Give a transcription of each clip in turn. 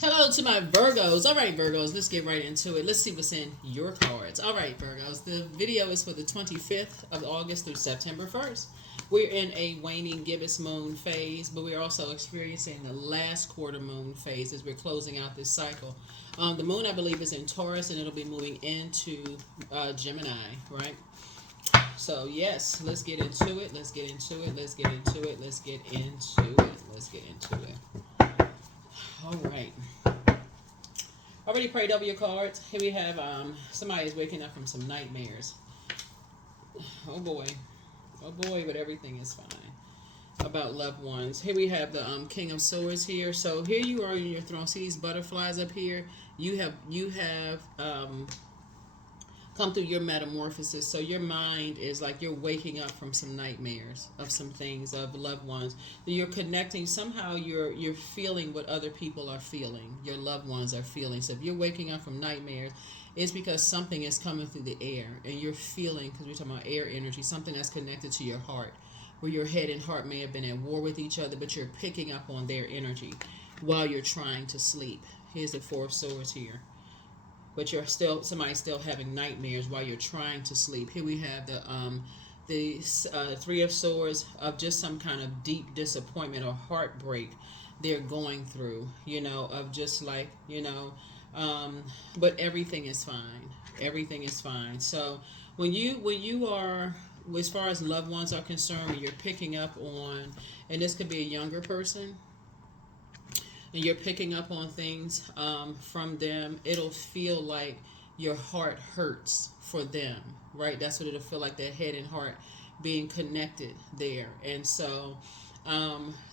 Hello to my Virgos. All right, Virgos, let's get right into it. Let's see what's in your cards. All right, Virgos, the video is for the 25th of August through September 1st. We're in a waning gibbous moon phase, but we're also experiencing the last quarter moon phase as we're closing out this cycle. The moon, I believe, is in Taurus, and it'll be moving into Gemini, right? So, yes, let's get into it. Let's get into it. Let's get into it. Let's get into it. Let's get into it. All right. Already prayed over your cards. Here we have somebody is waking up from some nightmares. Oh boy. Oh boy, but everything is fine. About loved ones. Here we have the King of Swords here. So here you are in your throne. See these butterflies up here? You have come through your metamorphosis. So your mind is like you're waking up from some nightmares of some things of loved ones. You're connecting somehow. You're feeling what other people are feeling. Your loved ones are feeling. So if you're waking up from nightmares, it's because something is coming through the air, and you're feeling, because we're talking about air energy, something that's connected to your heart, where your head and heart may have been at war with each other, but you're picking up on their energy while you're trying to sleep. Here's the Four of Swords here, but you're still somebody's still having nightmares while you're trying to sleep. Here we have the Three of Swords of just some kind of deep disappointment or heartbreak they're going through, of just like, but everything is fine. Everything is fine. So when you are, as far as loved ones are concerned, when you're picking up on, and this could be a younger person, and you're picking up on things from them, it'll feel like your heart hurts for them, right? That's what it'll feel like, their head and heart being connected there. And so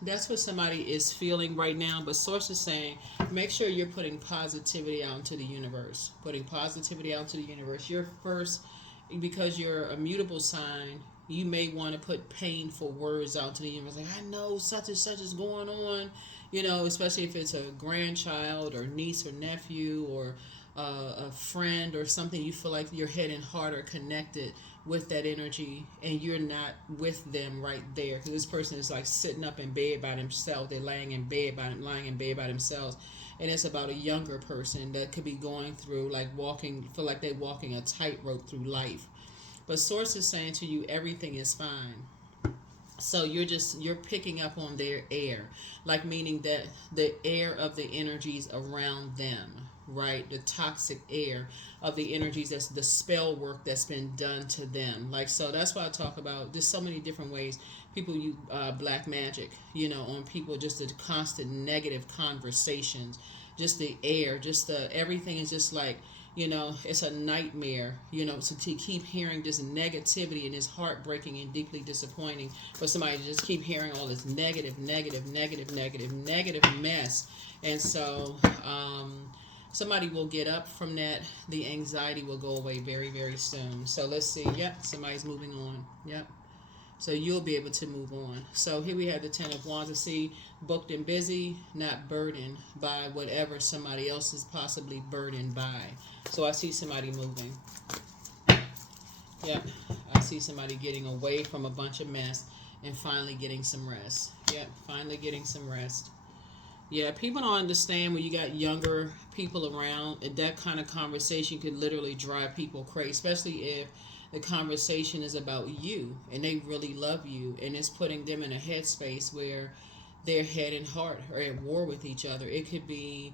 that's what somebody is feeling right now. But Source is saying, make sure you're putting positivity out into the universe. Putting positivity out into the universe. You're first, because you're a mutable sign, you may want to put painful words out to the universe, like, I know such and such is going on, especially if it's a grandchild or niece or nephew or a friend or something. You feel like your head and heart are connected with that energy, and you're not with them right there. Because this person is like sitting up in bed by themselves. They're lying in bed by themselves, and it's about a younger person that could be going through, like, feel like they're walking a tightrope through life. But Source is saying to you, everything is fine. So you're picking up on their air, like, meaning that the air of the energies around them, right? The toxic air of the energies, that's the spell work that's been done to them. Like, so that's why I talk about just so many different ways people use black magic, on people, just the constant negative conversations, just the air, just the everything is just like, it's a nightmare, to keep hearing this negativity, and it's heartbreaking and deeply disappointing for somebody to just keep hearing all this negative mess. And so somebody will get up from that. The anxiety will go away very, very soon. So let's see. Yep, somebody's moving on. Yep. So you'll be able to move on. So here we have the Ten of Wands. To see, booked and busy, not burdened by whatever somebody else is possibly burdened by. So I see somebody moving. Yep. I see somebody getting away from a bunch of mess and finally getting some rest. Yep. Finally getting some rest. Yeah, people don't understand when you got younger people around, and that kind of conversation could literally drive people crazy, especially if the conversation is about you and they really love you, and it's putting them in a headspace where their head and heart are at war with each other. It could be,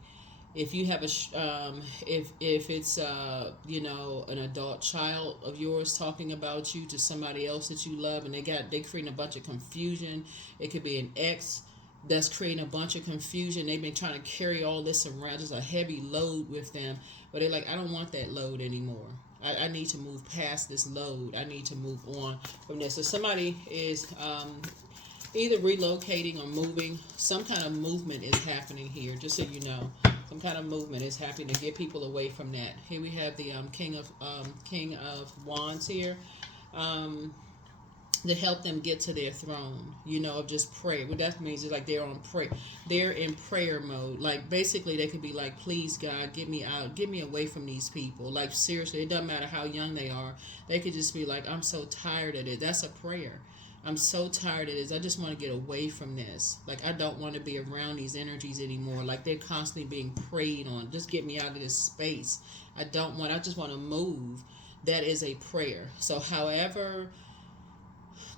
if you have if it's an adult child of yours talking about you to somebody else that you love, and they creating a bunch of confusion. It could be an ex that's creating a bunch of confusion. They've been trying to carry all this around, just a heavy load with them, but they're like, I don't want that load anymore. I need to move past this load. I need to move on from this. So somebody is either relocating or moving. Some kind of movement is happening here, just so you know. Some kind of movement is happening to get people away from that. Here we have the King of Wands here. To help them get to their throne, of just prayer. What that means is like they're in prayer mode. Like, basically they could be like, please God, get me out, get me away from these people. Like, seriously, it doesn't matter how young they are. They could just be like, I'm so tired of it. That's a prayer. I'm so tired of this. I just want to get away from this. Like, I don't want to be around these energies anymore. Like, they're constantly being preyed on. Just get me out of this space. I just want to move. That is a prayer. So, however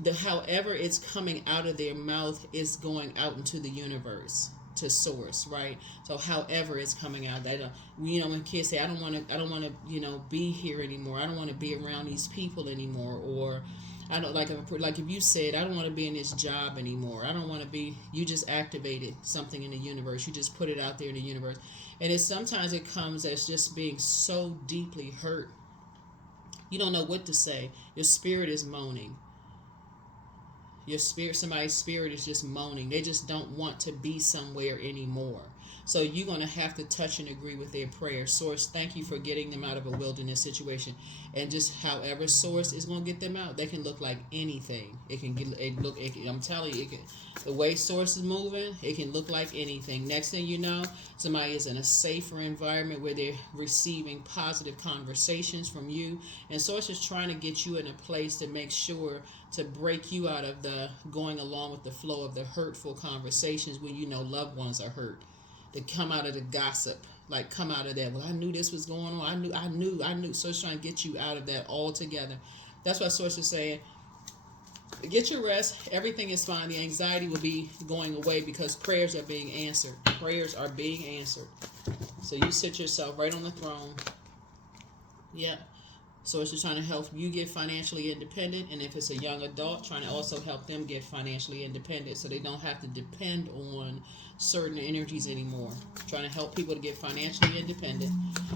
it's coming out of their mouth is going out into the universe to source, right? So however it's coming out, that when kids say, I don't want to, be here anymore. I don't want to be around these people anymore, or I don't like if you said, I don't want to be in this job anymore. I don't want to be. You just activated something in the universe. You just put it out there in the universe, and sometimes it comes as just being so deeply hurt. You don't know what to say. Your spirit is moaning. Somebody's spirit is just moaning. They just don't want to be somewhere anymore. So you're going to have to touch and agree with their prayer. Source, thank you for getting them out of a wilderness situation. And just however Source is going to get them out, they can look like anything. I'm telling you, the way Source is moving, it can look like anything. Next thing you know, somebody is in a safer environment where they're receiving positive conversations from you. And Source is trying to get you in a place to make sure to break you out of the going along with the flow of the hurtful conversations when loved ones are hurt. To come out of the gossip, like come out of that. Well, I knew this was going on. I knew. So it's trying to get you out of that altogether. That's why Source is saying, get your rest. Everything is fine. The anxiety will be going away because prayers are being answered. Prayers are being answered. So you sit yourself right on the throne. Yep. So it's just trying to help you get financially independent, and if it's a young adult, trying to also help them get financially independent so they don't have to depend on certain energies anymore. Trying to help people to get financially independent,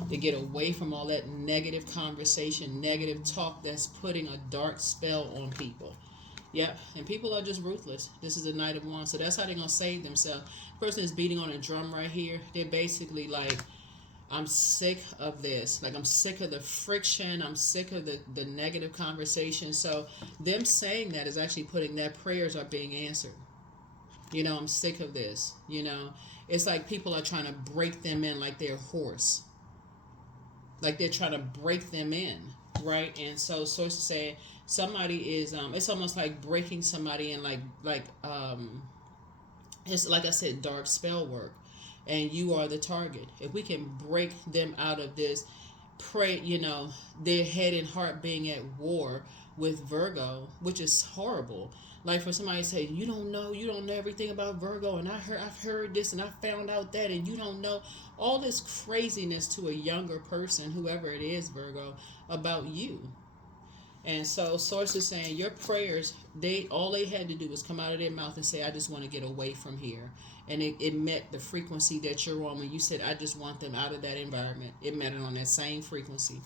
to get away from all that negative conversation, negative talk that's putting a dark spell on people. Yep, and people are just ruthless. This is the Knight of Wands, so that's how they're going to save themselves. The person is beating on a drum right here. They're basically like, I'm sick of this. Like, I'm sick of the friction. I'm sick of the negative conversation. So them saying that is actually putting that prayers are being answered. I'm sick of this. It's like people are trying to break them in like they're a horse. Like they're trying to break them in, right? And so Source is saying somebody is, it's almost like breaking somebody in it's like I said, dark spell work. And you are the target. If we can break them out of this, their head and heart being at war with Virgo, which is horrible. Like for somebody to say, you don't know everything about Virgo, and I've heard this and I found out that, and you don't know all this craziness to a younger person, whoever it is, Virgo, about you. And so Source is saying your prayers, all they had to do was come out of their mouth and say, I just want to get away from here. And it met the frequency that you're on when you said, I just want them out of that environment. It met it on that same frequency.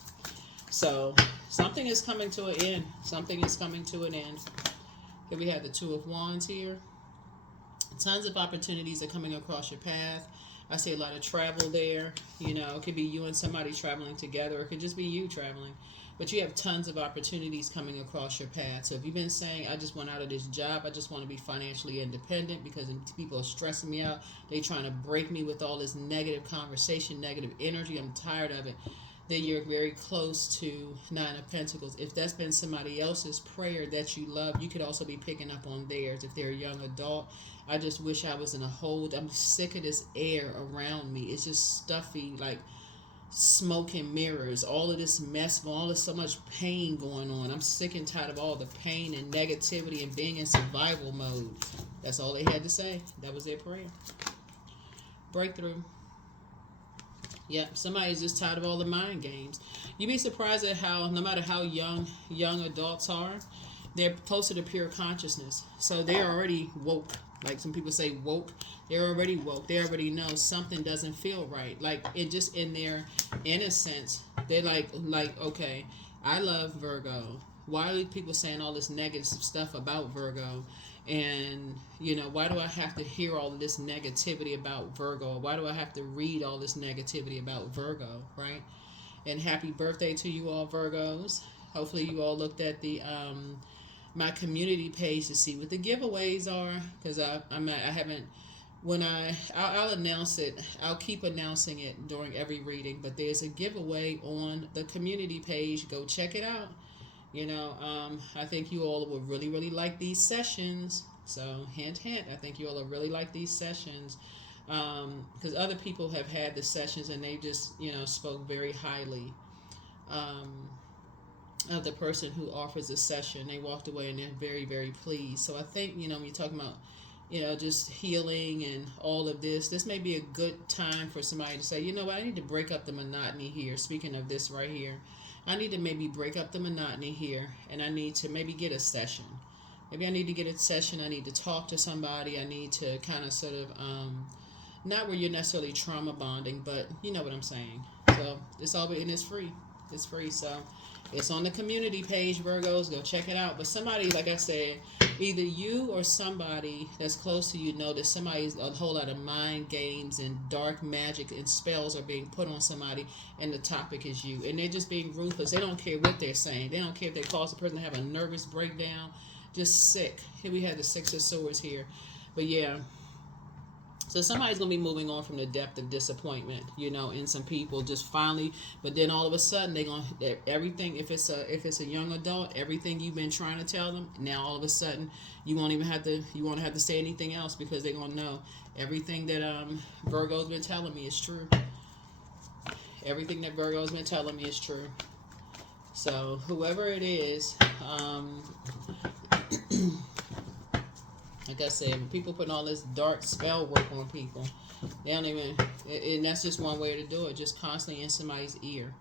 So something is coming to an end. Something is coming to an end. Here we have the Two of Wands here. Tons of opportunities are coming across your path. I see a lot of travel there. It could be you and somebody traveling together. It could just be you traveling. But you have tons of opportunities coming across your path. So if you've been saying, I just want out of this job, I just want to be financially independent because people are stressing me out, they trying to break me with all this negative conversation, negative energy, I'm tired of it, then you're very close to Nine of Pentacles. If that's been somebody else's prayer that you love, you could also be picking up on theirs. If they're a young adult, I just wish I was in a hold. I'm sick of this air around me. It's just stuffy, like smoke and mirrors, all of this mess, all of so much pain going on. I'm sick and tired of all the pain and negativity and being in survival mode. That's all they had to say. That was their prayer. Breakthrough. Yep, somebody is just tired of all the mind games. You'd be surprised at how, no matter how young adults are, they're closer to pure consciousness. So they're already woke. Like some people say woke. They're already woke. They already know something doesn't feel right. Like it just in their innocence, they're like, okay, I love Virgo. Why are people saying all this negative stuff about Virgo? And, why do I have to hear all of this negativity about Virgo? Why do I have to read all this negativity about Virgo, right? And happy birthday to you all, Virgos. Hopefully you all looked at the my community page to see what the giveaways are, because I haven't. I'll announce it. I'll keep announcing it during every reading. But there's a giveaway on the community page. Go check it out. I think you all will really, really like these sessions. So, hint, hint, I think you all will really like these sessions. Because other people have had the sessions and they just, spoke very highly um, of the person who offers a session. They walked away and they're very, very pleased. So, I think, when you're talking about, just healing and all of this may be a good time for somebody to say, you know what, I need to break up the monotony here. Speaking of this right here, I need to maybe break up the monotony here, and I need to maybe get a session. Maybe I need to get a session. I need to talk to somebody. I need to kind of sort of, not where you're necessarily trauma bonding, but you know what I'm saying. So it's all, and it's free. It's free. So it's on the community page, Virgos. Go check it out. But somebody, like I said, either you or somebody that's close to you know that somebody's a whole lot of mind games and dark magic and spells are being put on somebody, and the topic is you. And they're just being ruthless. They don't care what they're saying. They don't care if they cause a person to have a nervous breakdown. Just sick. Here we have the Six of Swords here. But yeah. So somebody's gonna be moving on from the depth of disappointment, in some people just finally. But then all of a sudden they're gonna everything. If it's a young adult, everything you've been trying to tell them, now all of a sudden you won't have to say anything else, because they're gonna know everything that Virgo's been telling me is true. Everything that Virgo's been telling me is true. So whoever it is, like I said, when people putting all this dark spell work on people, they don't even, and that's just one way to do it. Just constantly in somebody's ear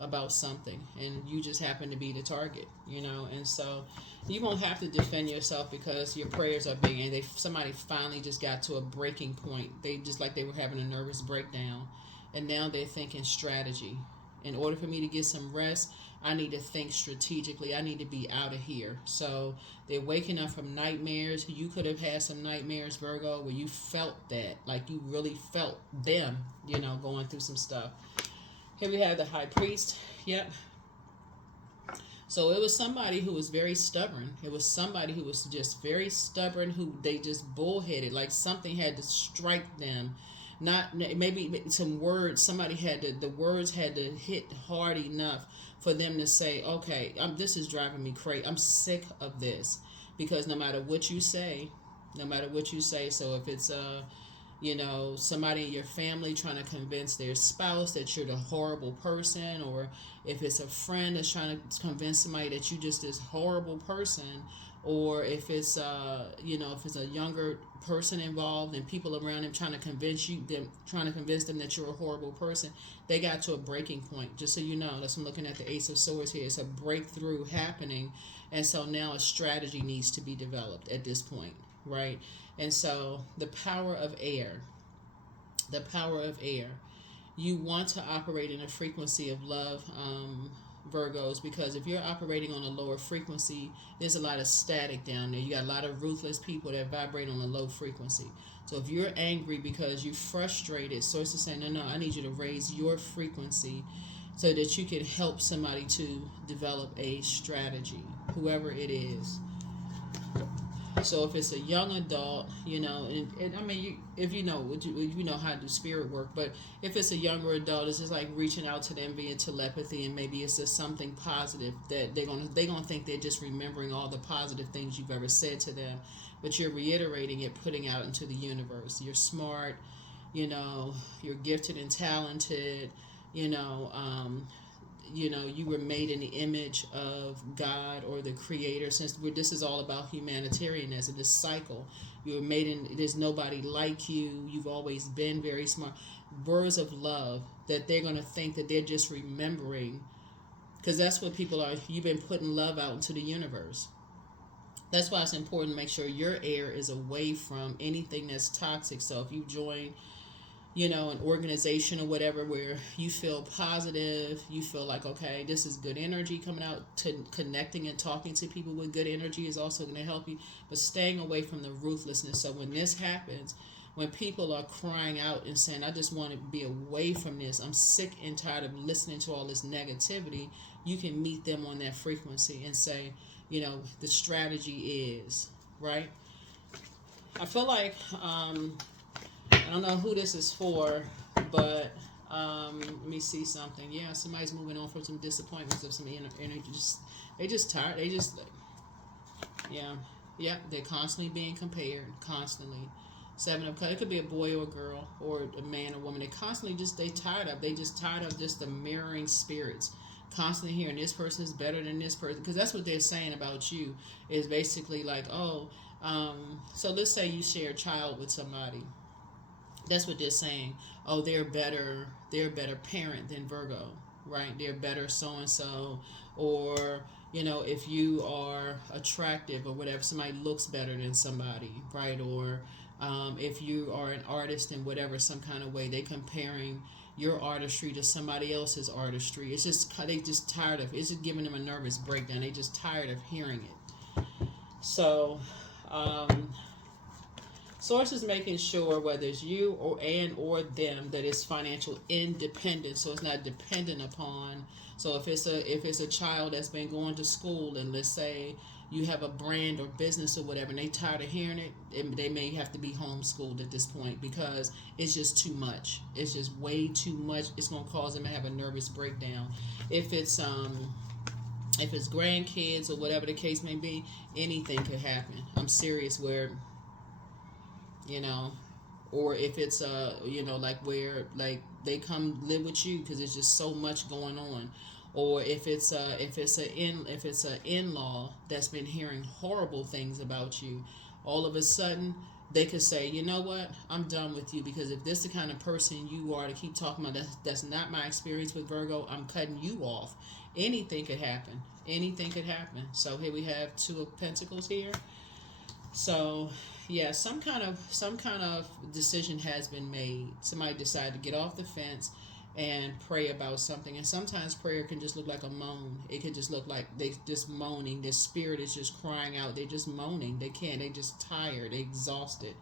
about something, and you just happen to be the target, and so you won't have to defend yourself, because your prayers are big, and somebody finally just got to a breaking point. They just, like, they were having a nervous breakdown, and now they're thinking strategy. In order for me to get some rest, I need to think strategically. I need to be out of here. So they're waking up from nightmares. You could have had some nightmares, Virgo, where you felt that, like you really felt them, going through some stuff. Here we have the High Priest. Yep. So it was somebody who was very stubborn. It was somebody who was just very stubborn, who they just bullheaded, like something had to strike them. Not maybe some words. Somebody the words had to hit hard enough for them to say, okay, this is driving me crazy. I'm sick of this. Because no matter what you say, so if it's somebody in your family trying to convince their spouse that you're the horrible person, or if it's a friend that's trying to convince somebody that you just this horrible person, or if it's if it's a younger person involved and people around them trying to convince them that you're a horrible person, they got to a breaking point. Just so you know, that's, I'm looking at the Ace of Swords here. It's a breakthrough happening, and so now a strategy needs to be developed at this point, right? And so the power of air, you want to operate in a frequency of love, Virgos, because if you're operating on a lower frequency, there's a lot of static down there. You got a lot of ruthless people that vibrate on a low frequency. So if you're angry because you're frustrated, source is saying, no, I need you to raise your frequency so that you can help somebody to develop a strategy, whoever it is. So if it's a young adult, and I mean, if you know how to do spirit work, but if it's a younger adult, it's just like reaching out to them via telepathy, and maybe it's just something positive that they're gonna think they're just remembering all the positive things you've ever said to them, but you're reiterating it, putting out into the universe. You're smart, you're gifted and talented, you were made in the image of God or the Creator. Since this is all about humanitarianism, this cycle, you were made in. There's nobody like you. You've always been very smart. Words of love that they're gonna think that they're just remembering, because that's what people are. You've been putting love out into the universe. That's why it's important to make sure your air is away from anything that's toxic. So if you join an organization or whatever where you feel positive, you feel like, okay, this is good energy coming out, to connecting and talking to people with good energy is also going to help you, but staying away from the ruthlessness. So when this happens, when people are crying out and saying, I just want to be away from this, I'm sick and tired of listening to all this negativity, you can meet them on that frequency and say, the strategy is, right? I feel like, I don't know who this is for, but Let me see something. Yeah, somebody's moving on from some disappointments of some energy. They just tired. They just yeah, yeah. They're constantly being compared, constantly. Seven of Cups. It could be a boy or a girl or a man or woman. They tired of. They just tired of just the mirroring spirits. Constantly hearing this person is better than this person, because that's what they're saying about you. Is basically like, oh, so let's say you share a child with somebody. That's what they're saying. Oh, they're better. They're a better parent than Virgo, right? They're better so and so, or if you are attractive or whatever, somebody looks better than somebody, right? Or if you are an artist in whatever some kind of way, they comparing your artistry to somebody else's artistry. It's just they just tired of. It's just giving them a nervous breakdown. They just tired of hearing it. So. Source is making sure whether it's you or them that it's financial independence, so it's not dependent upon. So if it's a child that's been going to school, and let's say you have a brand or business or whatever, and they tired of hearing it, they may have to be homeschooled at this point, because it's just too much. It's just way too much. It's going to cause them to have a nervous breakdown. If it's grandkids or whatever the case may be, anything could happen. I'm serious. Where or if it's like where like they come live with you because there's just so much going on, or if it's a in-law that's been hearing horrible things about you, all of a sudden they could say, you know what, I'm done with you, because if this is the kind of person you are to keep talking about, that's not my experience with Virgo, I'm cutting you off. Anything could happen. So here we have Two of Pentacles here. So yeah, some kind of decision has been made. Somebody decided to get off the fence and pray about something. And sometimes prayer can just look like a moan. It could just look like they just moaning. Their spirit is just crying out. They're just moaning. They're just tired. They're exhausted.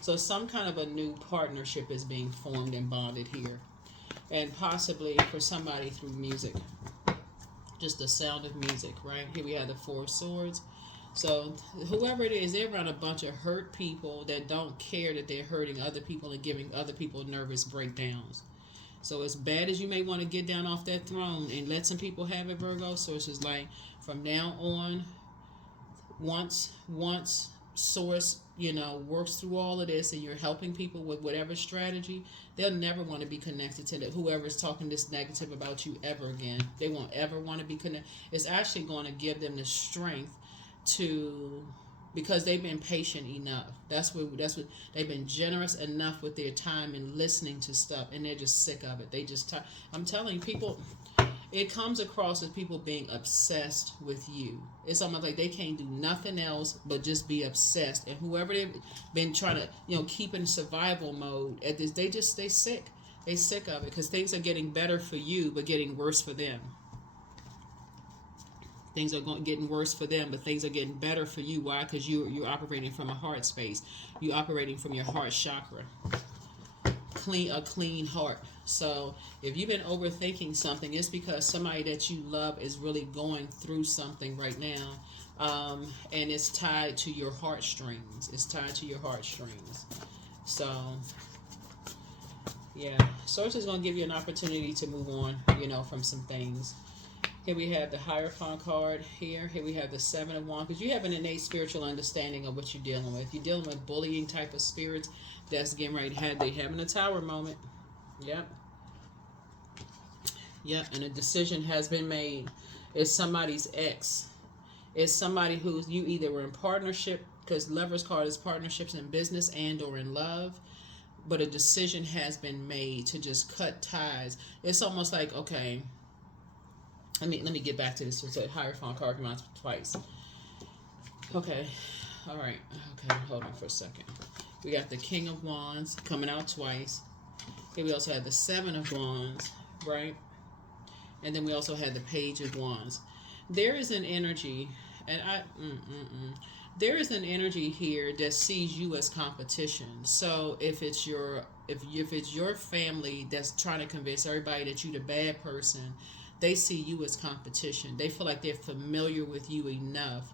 So some kind of a new partnership is being formed and bonded here. And possibly for somebody through music. Just the sound of music, right? Here we have the Four of Swords. So whoever it is, they're around a bunch of hurt people that don't care that they're hurting other people and giving other people nervous breakdowns. So as bad as you may want to get down off that throne and let some people have it, Virgo, so it's just like from now on, once Source, works through all of this and you're helping people with whatever strategy, they'll never want to be connected to whoever's talking this negative about you ever again. They won't ever want to be connected. It's actually going to give them the strength because they've been patient enough. That's what they've been generous enough with their time and listening to stuff, and they're just sick of it. I'm telling you, people, it comes across as people being obsessed with you. It's almost like they can't do nothing else but just be obsessed. And whoever they've been trying to keep in survival mode at this, they sick. They sick of it because things are getting better for you but getting worse for them. Things are getting worse for them, but things are getting better for you. Why? Because you're operating from a heart space. You're operating from your heart chakra. A clean heart. So if you've been overthinking something, it's because somebody that you love is really going through something right now, and it's tied to your heartstrings. So yeah, Source is going to give you an opportunity to move on, from some things. Here we have the Hierophant card here. Here we have the Seven of Wands, because you have an innate spiritual understanding of what you're dealing with. You're dealing with bullying type of spirits that's getting ready to they having a tower moment. Yep. And a decision has been made. It's somebody's ex. It's somebody who's you either were in partnership, because Lover's card is partnerships in business and or in love. But a decision has been made to just cut ties. It's almost like, okay, let me get back to this. So Hierophant card came out twice. Okay. All right. Okay. Hold on for a second. We got the King of Wands coming out twice. Here we also had the Seven of Wands, right? And then we also had the Page of Wands. There is an energy, and there is an energy here that sees you as competition. So if it's your family that's trying to convince everybody that you're the bad person, they see you as competition. They feel like they're familiar with you enough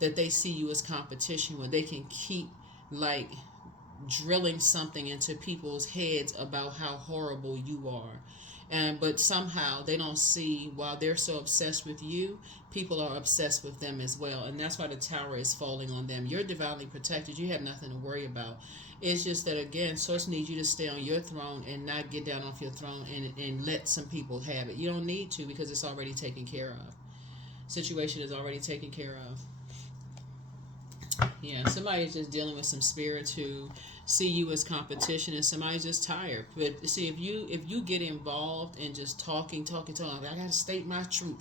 that they see you as competition, where they can keep drilling something into people's heads about how horrible you are. But somehow they don't see, while they're so obsessed with you, people are obsessed with them as well, and that's why the tower is falling on them. You're divinely protected. You have nothing to worry about. It's just that, again, source needs you to stay on your throne and not get down off your throne and let some people have it. You don't need to, because it's already taken care of. Situation is already taken care of. Yeah, somebody's just dealing with some spirits who see you as competition, and somebody's just tired. But see, if you get involved in just talking, I got to state my truth.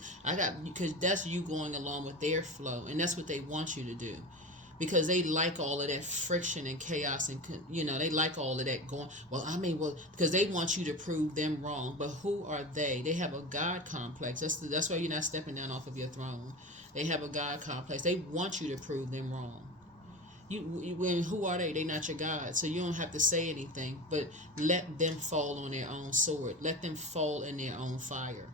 Because that's you going along with their flow, and that's what they want you to do. Because they like all of that friction and chaos, and they like all of that going. Because they want you to prove them wrong. But who are they? They have a God complex. That's why you're not stepping down off of your throne. They have a God complex. They want you to prove them wrong. Who are they? They're not your God. So you don't have to say anything, but let them fall on their own sword. Let them fall in their own fire.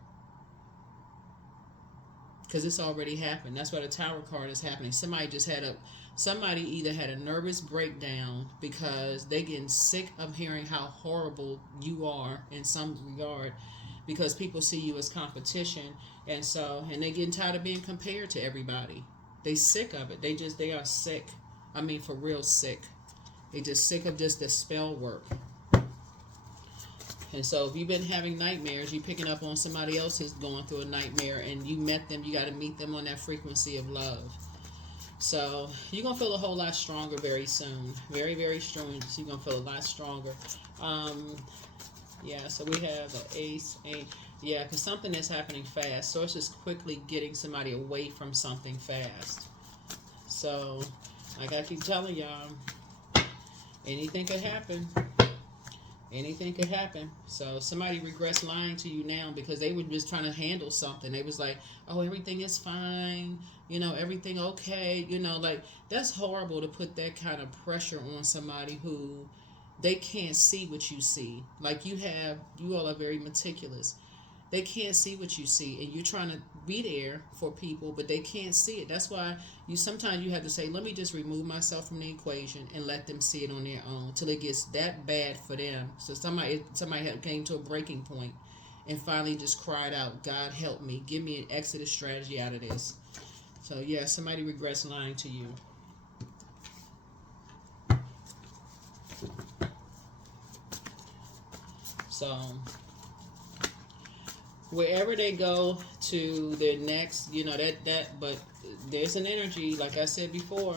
Because it's already happened. That's why the Tower card is happening. Somebody either had a nervous breakdown because they getting sick of hearing how horrible you are in some regard, because people see you as competition, and they getting tired of being compared to everybody. They sick of it. They are sick. I mean, for real sick. They just sick of just the spell work. And so if you've been having nightmares, you're picking up on somebody else who's going through a nightmare, and you met them, you got to meet them on that frequency of love. So you're going to feel a whole lot stronger very soon. Very, very strong. So you're going to feel a lot stronger. Yeah, so we have the ace. Yeah, because something is happening fast. Source is quickly getting somebody away from something fast. So, like I keep telling y'all, anything could happen. Anything could happen. So somebody regrets lying to you now because they were just trying to handle something. They was like, oh, everything is fine. Everything okay. Like, that's horrible to put that kind of pressure on somebody who they can't see what you see. Like you all are very meticulous. They can't see what you see, and you're trying to be there for people, but they can't see it. That's why sometimes you have to say, let me just remove myself from the equation and let them see it on their own till it gets that bad for them. So somebody came to a breaking point and finally just cried out, God help me, give me an exit strategy out of this. So yeah, somebody regrets lying to you. So wherever they go to their next, but there's an energy, like I said before,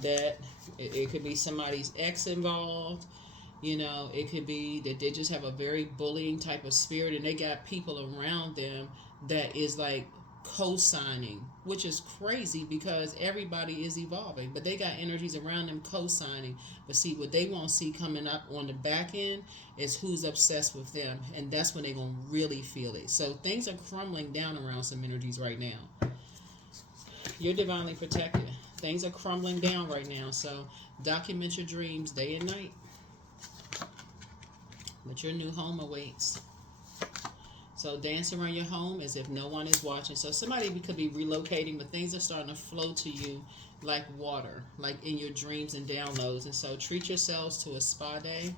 that it could be somebody's ex involved. It could be that they just have a very bullying type of spirit, and they got people around them that is like co-signing, which is crazy because everybody is evolving, but they got energies around them co-signing. But see, what they won't see coming up on the back end is who's obsessed with them, and that's when they're gonna really feel it. So things are crumbling down around some energies right now. You're divinely protected. Things are crumbling down right now, so document your dreams day and night. But your new home awaits. So dance around your home as if no one is watching. So somebody could be relocating, but things are starting to flow to you like water, like in your dreams and downloads. And so treat yourselves to a spa day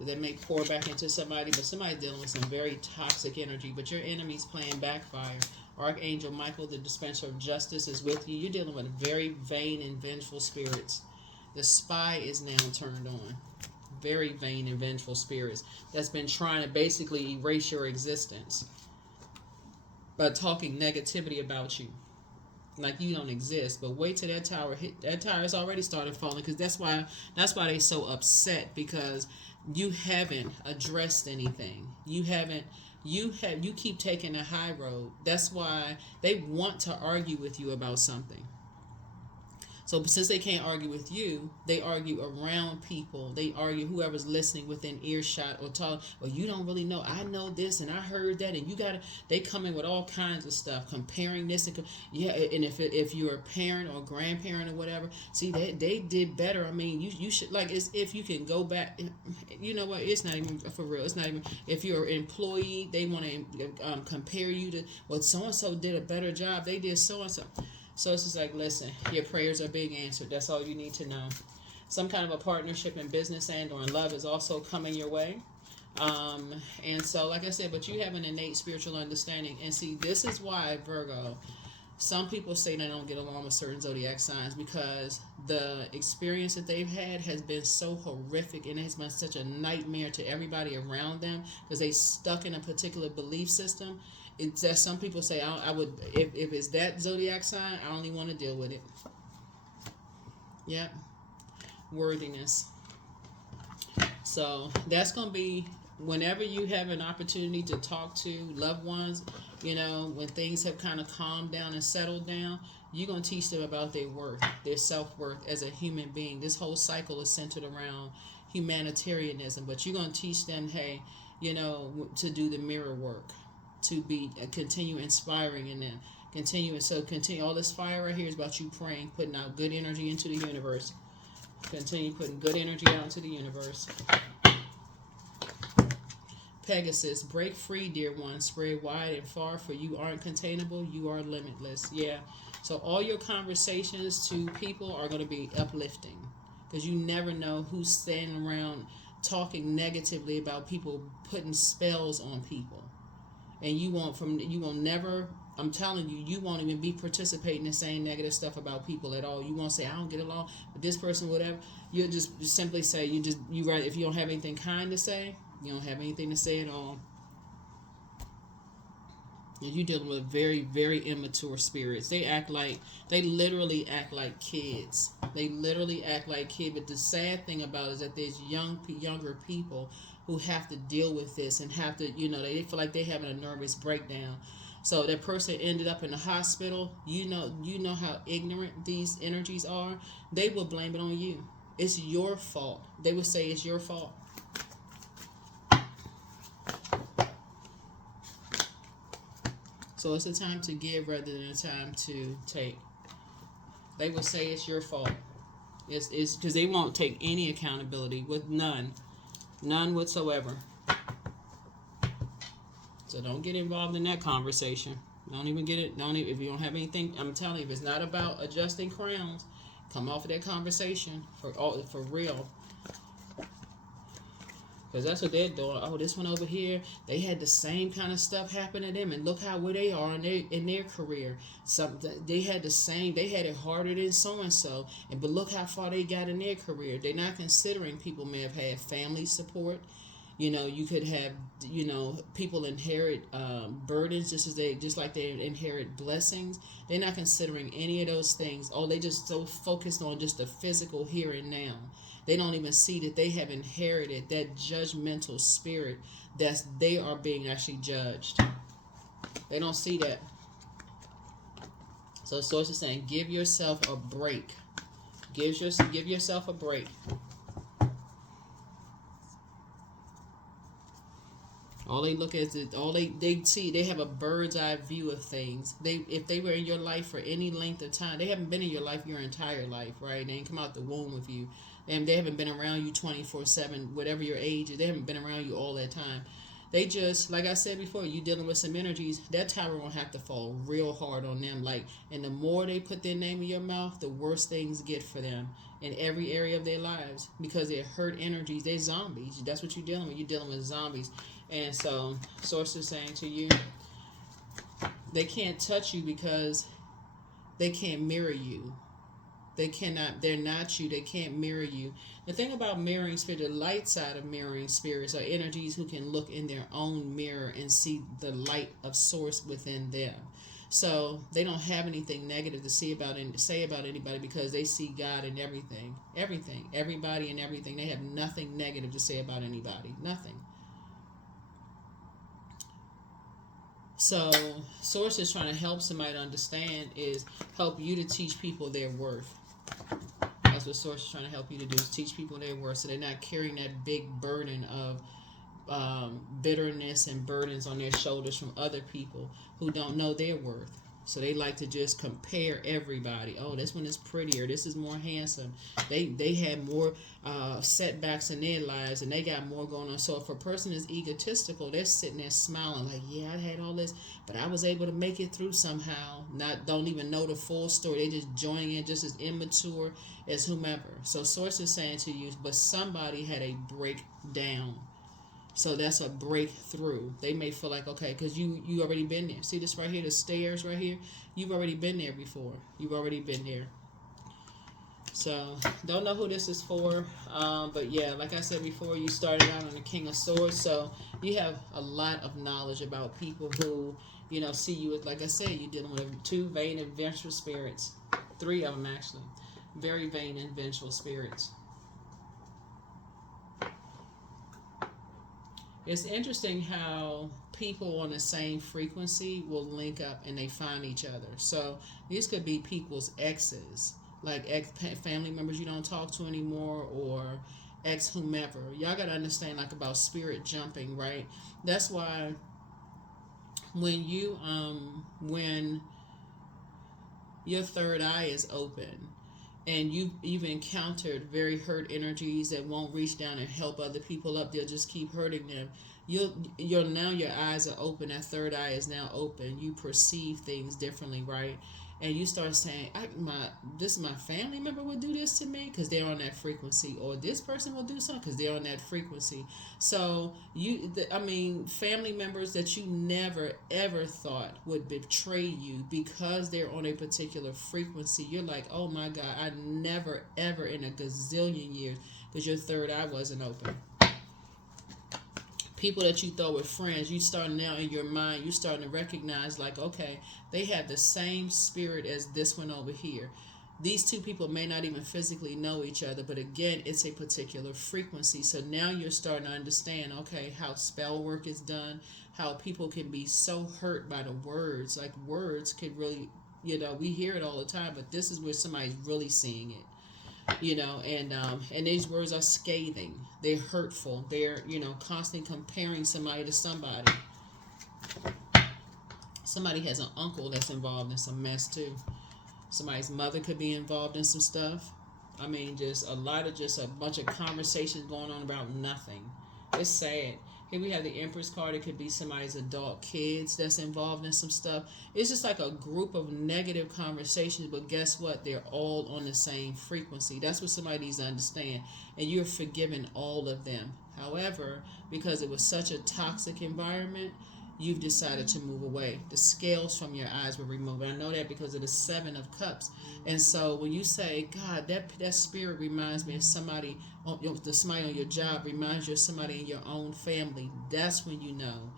that may pour back into somebody, but somebody's dealing with some very toxic energy, but your enemy's playing backfire. Archangel Michael, the dispenser of justice, is with you. You're dealing with very vain and vengeful spirits. The spy is now turned on. Very vain and vengeful spirits that's been trying to basically erase your existence by talking negativity about you, like you don't exist. But wait till that tower hit. That tower has already started falling, because that's why they're so upset, because you haven't addressed anything. You keep taking the high road. That's why they want to argue with you about something. So since they can't argue with you, they argue around people. They argue whoever's listening within earshot or talk. Well, you don't really know. I know this and I heard that, and you gotta. They come in with all kinds of stuff, comparing this and And if you're a parent or grandparent or whatever, see they did better. I mean, you should, like, it's, if you can go back. You know what? It's not even for real. It's not even, if you're an employee, they want to compare you to, well, so and so did a better job. They did so and so. So it's just like, listen, your prayers are being answered. That's all you need to know. Some kind of a partnership in business and or in love is also coming your way. And so, like I said, but you have an innate spiritual understanding. And see, this is why, Virgo, some people say they don't get along with certain zodiac signs because the experience that they've had has been so horrific and it has been such a nightmare to everybody around them because they stuck in a particular belief system. It's that some people say, I would, if it's that zodiac sign, I don't even want to deal with it. Yep. Worthiness. So that's going to be whenever you have an opportunity to talk to loved ones, when things have kind of calmed down and settled down, you're going to teach them about their worth, their self-worth as a human being. This whole cycle is centered around humanitarianism, but you're going to teach them, hey, to do the mirror work, to be continue inspiring in them. Continue. All this fire right here is about you praying, putting out good energy into the universe. Continue putting good energy out into the universe. Pegasus, break free, dear one. Spread wide and far, for you aren't containable. You are limitless. Yeah. So all your conversations to people are going to be uplifting, because you never know who's standing around talking negatively about people, putting spells on people, and you won't never. I'm telling you, you won't even be participating in saying negative stuff about people at all. You won't say, I don't get along with this person, whatever. You'll just simply say, you right. If you don't have anything kind to say, you don't have anything to say at all. And you're dealing with very, very immature spirits. They literally act like kids. They literally act like kids. But the sad thing about it is that there's younger people who have to deal with this and have to, they feel like they're having a nervous breakdown. So that person ended up in the hospital. You know how ignorant these energies are. They will blame it on you. It's your fault. They will say it's your fault. So it's a time to give rather than a time to take. They will say it's your fault. It's because they won't take any accountability, with none whatsoever. So don't get involved in that conversation. Don't even get it. If you don't have anything. I'm telling you, if it's not about adjusting crowns, come off of that conversation for real. Because that's what they're doing. Oh, this one over here, they had the same kind of stuff happen to them, and look where they are in their career. They had it harder than so and so, but look how far they got in their career. They're not considering people may have had family support. You could have, people inherit burdens just like they inherit blessings. They're not considering any of those things. Oh, they just so focused on just the physical here and now. They don't even see that they have inherited that judgmental spirit that they are being actually judged. They don't see that. So Source is saying, give yourself a break. Give yourself a break. All they look at is they see. They have a bird's eye view of things. If they were in your life for any length of time, they haven't been in your life your entire life, right? They ain't come out the womb with you, and they haven't been around you 24/7, whatever your age is. They haven't been around you all that time. They just, like I said before, you dealing with some energies. That tower gonna have to fall real hard on them. And the more they put their name in your mouth, the worse things get for them in every area of their lives, because they're hurt energies. They're zombies. That's what you're dealing with. You're dealing with zombies. And so, Source is saying to you, they can't touch you because they can't mirror you. They're not you. They can't mirror you. The thing about mirroring spirit, the light side of mirroring spirits are energies who can look in their own mirror and see the light of Source within them. So they don't have anything negative to say about anybody, because they see God in everything, everybody and everything. They have nothing negative to say about anybody, nothing. So, Source is trying to help somebody to understand, is help you to teach people their worth. That's what Source is trying to help you to do, is teach people their worth, so they're not carrying that big burden of bitterness and burdens on their shoulders from other people who don't know their worth. So they like to just compare everybody. Oh, this one is prettier. This is more handsome. They had more setbacks in their lives, and they got more going on. So if a person is egotistical, they're sitting there smiling like, yeah, I had all this, but I was able to make it through somehow. Not don't even know the full story. They just joining in, just as immature as whomever. So source is saying to you, but somebody had a breakdown. So that's a breakthrough. They may feel like, okay, because you already been there. See this right here, the stairs right here? You've already been there before. You've already been there. So don't know who this is for. But yeah, like I said before, you started out on the King of Swords. So you have a lot of knowledge about people who, see you as, like I said, you're dealing with two vain and vengeful spirits. Three of them, actually. Very vain and vengeful spirits. It's interesting how people on the same frequency will link up and they find each other. So these could be people's exes, like ex family members you don't talk to anymore, or ex whomever. Y'all gotta understand, like, about spirit jumping, right? That's why when your third eye is open and you've encountered very hurt energies that won't reach down and help other people up, they'll just keep hurting them. You're now, your eyes are open, that third eye is now open, you perceive things differently, right? And you start saying, this my family member would do this to me because they're on that frequency, or this person will do something because they're on that frequency. So family members that you never ever thought would betray you because they're on a particular frequency. You're like, oh my God, I never ever in a gazillion years, because your third eye wasn't open. People that you thought were friends, you starting now in your mind, you starting to recognize, like, okay, they have the same spirit as this one over here. These two people may not even physically know each other, but again, it's a particular frequency. So now you're starting to understand, okay, how spell work is done, how people can be so hurt by the words. Like, words can really, we hear it all the time, but this is where somebody's really seeing it. And these words are scathing, they're hurtful, they're constantly comparing somebody to somebody. Somebody has an uncle that's involved in some mess too. Somebody's mother could be involved in some stuff. Just a bunch of conversations going on about nothing. It's sad. Here we have the Empress card. It could be somebody's adult kids that's involved in some stuff. It's just like a group of negative conversations, but guess what? They're all on the same frequency. That's what somebody needs to understand. And you're forgiving all of them. However, because it was such a toxic environment, you've decided to move away. The scales from your eyes were removed. I know that because of the Seven of Cups. And so when you say, God, that spirit reminds me of somebody, somebody on your job reminds you of somebody in your own family, that's when you know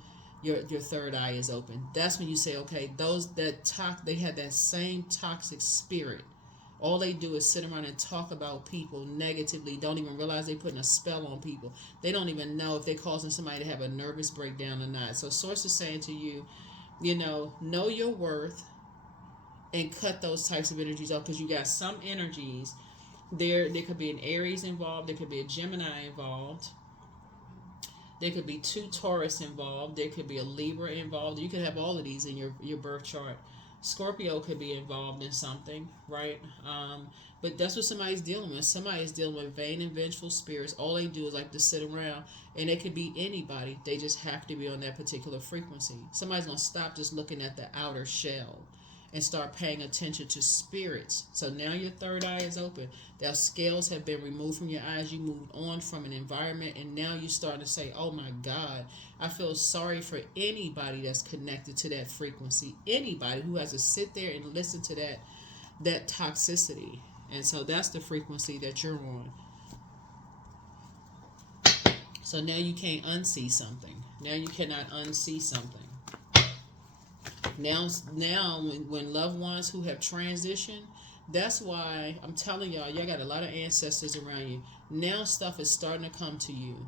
your third eye is open. That's when you say, okay, they had that same toxic spirit. All they do is sit around and talk about people negatively, don't even realize they're putting a spell on people. They don't even know if they're causing somebody to have a nervous breakdown or not. So Source is saying to you, know your worth and cut those types of energies off, because you got some energies. There could be an Aries involved, there could be a Gemini involved, there could be two Taurus involved, there could be a Libra involved. You could have all of these in your birth chart. Scorpio could be involved in something, right? But that's what somebody's dealing with. Somebody's dealing with vain and vengeful spirits. All they do is like to sit around, and it could be anybody. They just have to be on that particular frequency. Somebody's going to stop just looking at the outer shell and start paying attention to spirits. So now your third eye is open. The scales have been removed from your eyes. You moved on from an environment, and now you start to say, oh my God, I feel sorry for anybody that's connected to that frequency. Anybody who has to sit there and listen to that toxicity. And so that's the frequency that you're on. So now you can't unsee something. Now you cannot unsee something. Now when loved ones who have transitioned, that's why I'm telling y'all got a lot of ancestors around you. Now stuff is starting to come to you.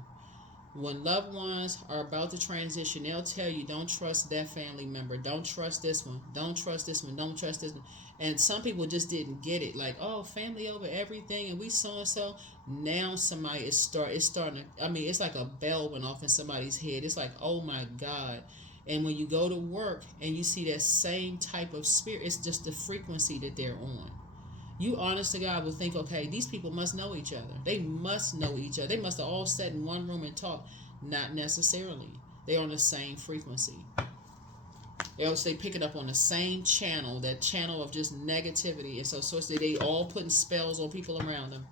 When loved ones are about to transition, they'll tell you, don't trust that family member. Don't trust this one. Don't trust this one. Don't trust this one. And some people just didn't get it. Like, oh, family over everything, and we so and so. Now somebody it's starting to, it's like a bell went off in somebody's head. It's like, oh my God. And when you go to work and you see that same type of spirit, it's just the frequency that they're on. You honest to God will think, okay, these people must know each other. They must know each other. They must have all sat in one room and talked. Not necessarily. They're on the same frequency. They pick it up on the same channel, that channel of just negativity. And so they all putting spells on people around them.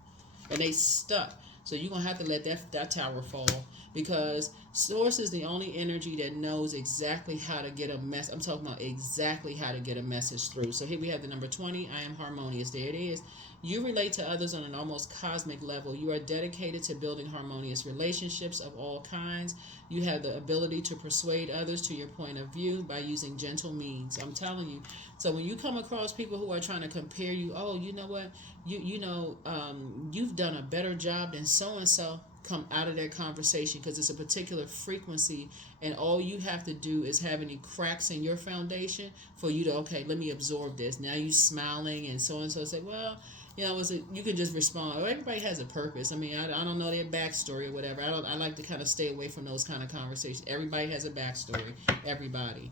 And they stuck. So you're going to have to let that tower fall, because source is the only energy that knows exactly how to get a mess. I'm talking about exactly how to get a message through. So here we have the number 20. I am harmonious. There it is. You relate to others on an almost cosmic level. You are dedicated to building harmonious relationships of all kinds. You have the ability to persuade others to your point of view by using gentle means. I'm telling you. So when you come across people who are trying to compare you, oh, you know what? You've done a better job than so and so. Come out of that conversation, because it's a particular frequency, and all you have to do is have any cracks in your foundation for you to, okay, let me absorb this. Now you smiling and so say, well, you can just respond. Oh, everybody has a purpose. I mean, I don't know their backstory or whatever. I like to kind of stay away from those kind of conversations. Everybody has a backstory. Everybody.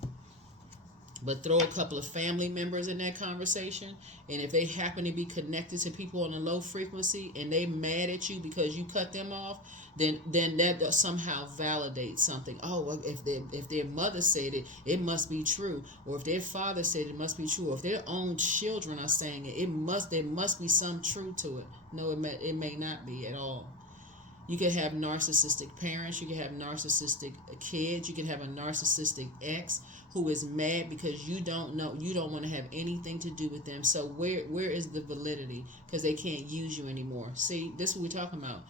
But throw a couple of family members in that conversation, and if they happen to be connected to people on a low frequency and they mad at you because you cut them off, then that somehow validates something. Oh, well, if their mother said it, it must be true. Or if their father said it must be true. Or if their own children are saying it, there must be some truth to it. No, it may not be at all. You could have narcissistic parents. You could have narcissistic kids. You could have a narcissistic ex who is mad because you don't want to have anything to do with them. So where is the validity? Because they can't use you anymore. See, this is what we're talking about.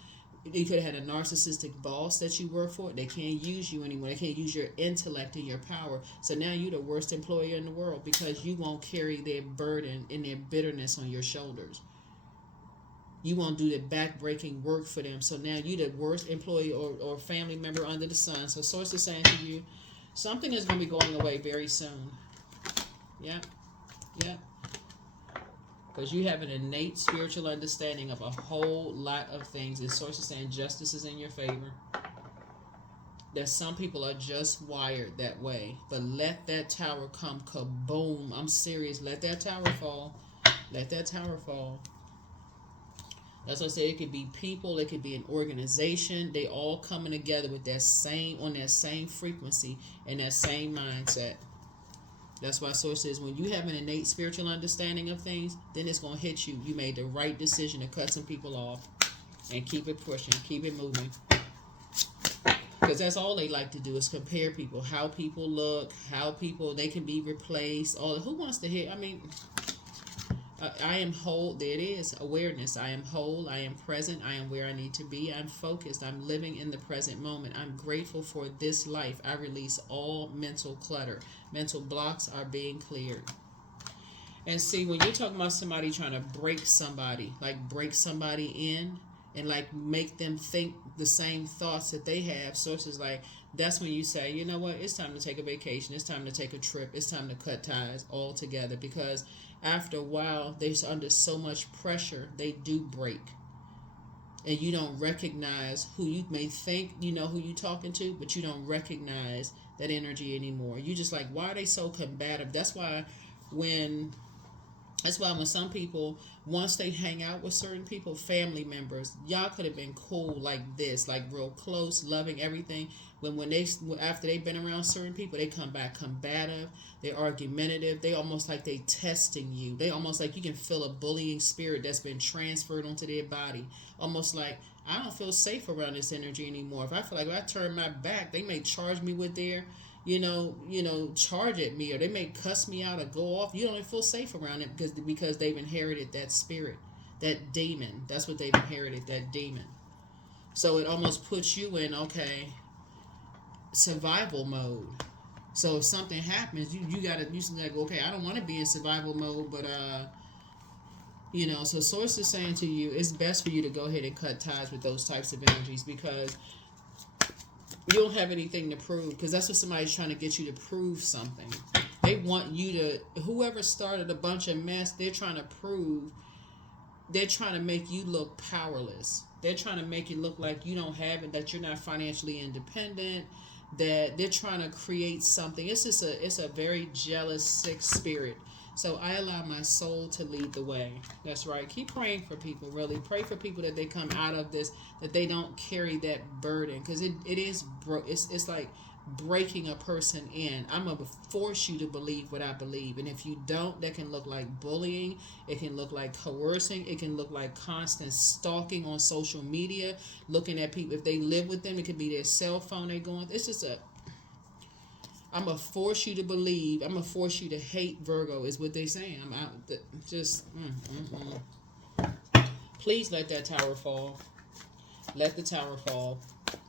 You could have had a narcissistic boss that you work for. They can't use you anymore. They can't use your intellect and your power. So now you're the worst employer in the world, because you won't carry their burden and their bitterness on your shoulders. You won't do the back-breaking work for them. So now you're the worst employee or family member under the sun. So source is saying to you, something is going to be going away very soon. Yeah. Because you have an innate spiritual understanding of a whole lot of things. And source is saying justice is in your favor. That some people are just wired that way. But let that tower come kaboom. I'm serious. Let that tower fall. Let that tower fall. That's what I say. It could be people, it could be an organization. They all coming together with that same frequency and that same mindset. That's why source says when you have an innate spiritual understanding of things, then it's going to hit you. You made the right decision to cut some people off and keep it pushing, keep it moving. Because that's all they like to do is compare people, how people look, how people, they can be replaced. Who wants to hear? I mean, I am whole. There it is. Awareness. I am whole. I am present. I am where I need to be. I'm focused. I'm living in the present moment. I'm grateful for this life. I release all mental clutter. Mental blocks are being cleared. And see, when you're talking about somebody trying to break somebody, like break somebody in and like make them think the same thoughts that they have, sources like, that's when you say, you know what, it's time to take a vacation. It's time to take a trip. It's time to cut ties altogether, because after a while, they're under so much pressure, they do break. And you don't recognize who you may think you know who you're talking to, but you don't recognize that energy anymore. You just like, why are they so combative? That's why when some people, once they hang out with certain people, family members, y'all could have been cool like this, like real close, loving everything. After they've been around certain people, they come back combative, they're argumentative, they almost like they testing you. They almost like you can feel a bullying spirit that's been transferred onto their body. Almost like, I don't feel safe around this energy anymore. If I feel like if I turn my back, they may charge me with their charge at me, or they may cuss me out or go off. You don't even feel safe around it because they've inherited that spirit, that demon. That's what they've inherited, that demon. So it almost puts you in, okay, survival mode. So if something happens, you like, okay, I don't want to be in survival mode, but so source is saying to you, it's best for you to go ahead and cut ties with those types of energies, because you don't have anything to prove, because that's what somebody's trying to get you to prove something. They want you to, whoever started a bunch of mess, they're trying to make you look powerless. They're trying to make it look like you don't have it, that you're not financially independent, that they're trying to create something. It's a very jealous, sick spirit. So I allow my soul to lead the way. That's right. Keep praying for people. Really pray for people that they come out of this, that they don't carry that burden, because it is it's like breaking a person in. I'm gonna force you to believe what I believe, and if you don't, that can look like bullying. It can look like coercing. It can look like constant stalking on social media, looking at people. If they live with them, it could be their cell phone they go on. It's just a I'm gonna force you to believe. I'm gonna force you to hate Virgo. Is what they saying. I'm out. Just please let that tower fall. Let the tower fall.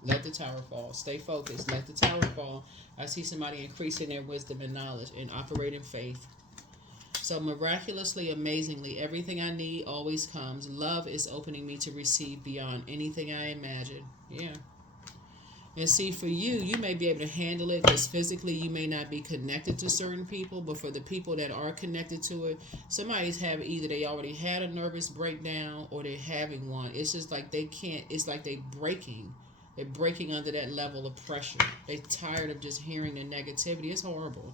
Let the tower fall. Stay focused. Let the tower fall. I see somebody increasing their wisdom and knowledge and operating faith. So miraculously, amazingly, everything I need always comes. Love is opening me to receive beyond anything I imagine. Yeah. And see, for you, you may be able to handle it because physically you may not be connected to certain people, but for the people that are connected to it, somebody's having either they already had a nervous breakdown or they're having one. It's just like they can't, it's like they're breaking. They're breaking under that level of pressure. They're tired of just hearing the negativity. It's horrible.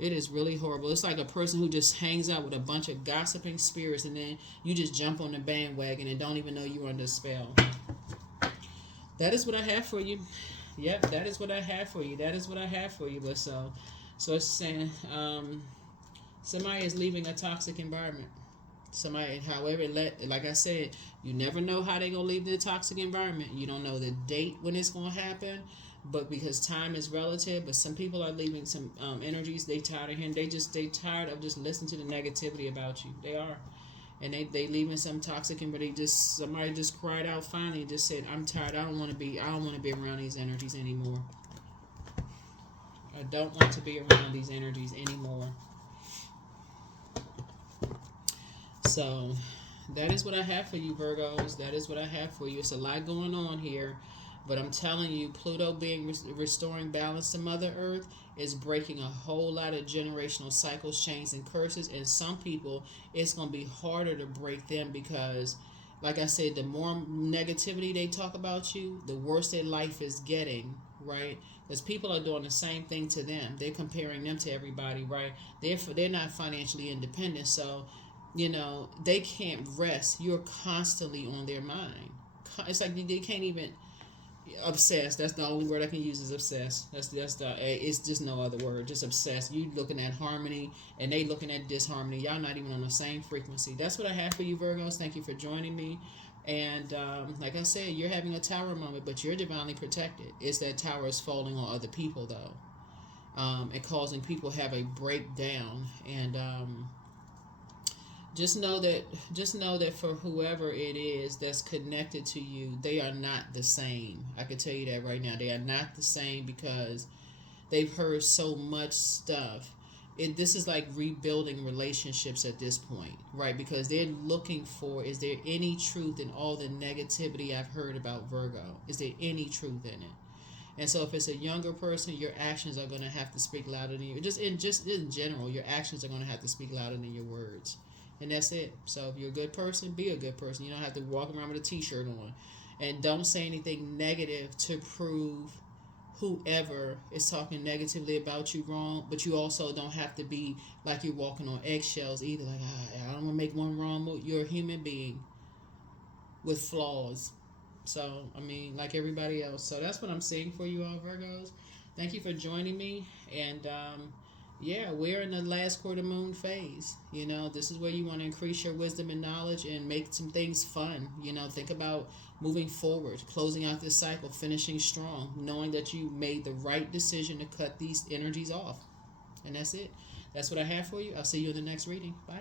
It is really horrible. It's like a person who just hangs out with a bunch of gossiping spirits and then you just jump on the bandwagon and don't even know you're under a spell. That is what I have for you. Yep, that is what I have for you. That is what I have for you. But so it's saying somebody is leaving a toxic environment. Somebody, however, like I said, you never know how they're gonna leave the toxic environment. You don't know the date when it's gonna happen, but because time is relative. But some people are leaving some energies. They tired of hearing. They tired of just listening to the negativity about you. They are. And they leaving some toxic, but somebody just cried out finally and just said, I'm tired. I don't want to be around these energies anymore. I don't want to be around these energies anymore. So that is what I have for you, Virgos. That is what I have for you. It's a lot going on here, but I'm telling you, Pluto being restoring balance to Mother Earth is breaking a whole lot of generational cycles, chains, and curses. And some people, it's going to be harder to break them because, like I said, the more negativity they talk about you, the worse their life is getting, right? Because people are doing the same thing to them. They're comparing them to everybody, right? They're not financially independent, so they can't rest. You're constantly on their mind. It's like they can't even obsessed. That's the only word I can use is obsessed. It's just no other word. Just obsessed. You looking at harmony and they looking at disharmony. Y'all not even on the same frequency. That's what I have for you, Virgos. Thank you for joining me. And like I said, you're having a tower moment, but you're divinely protected. It's that tower is falling on other people though, and causing people to have a breakdown. And just know that for whoever it is that's connected to you, they are not the same. I can tell you that right now. They are not the same because they've heard so much stuff. This is like rebuilding relationships at this point, right? Because they're looking for, is there any truth in all the negativity I've heard about Virgo? Is there any truth in it? And so if it's a younger person, your actions are going to have to speak louder than you. Just in general, your actions are going to have to speak louder than your words. And that's it. So if you're a good person, be a good person. You don't have to walk around with a t-shirt on. And don't say anything negative to prove whoever is talking negatively about you wrong. But you also don't have to be like you're walking on eggshells either. Like, I don't want to make one wrong move. You're a human being with flaws. So, I mean, like everybody else. So that's what I'm seeing for you all, Virgos. Thank you for joining me. And yeah, we're in the last quarter moon phase. This is where you want to increase your wisdom and knowledge and make some things fun. Think about moving forward, closing out this cycle, finishing strong, knowing that you made the right decision to cut these energies off. And that's it. That's what I have for you. I'll see you in the next reading. Bye.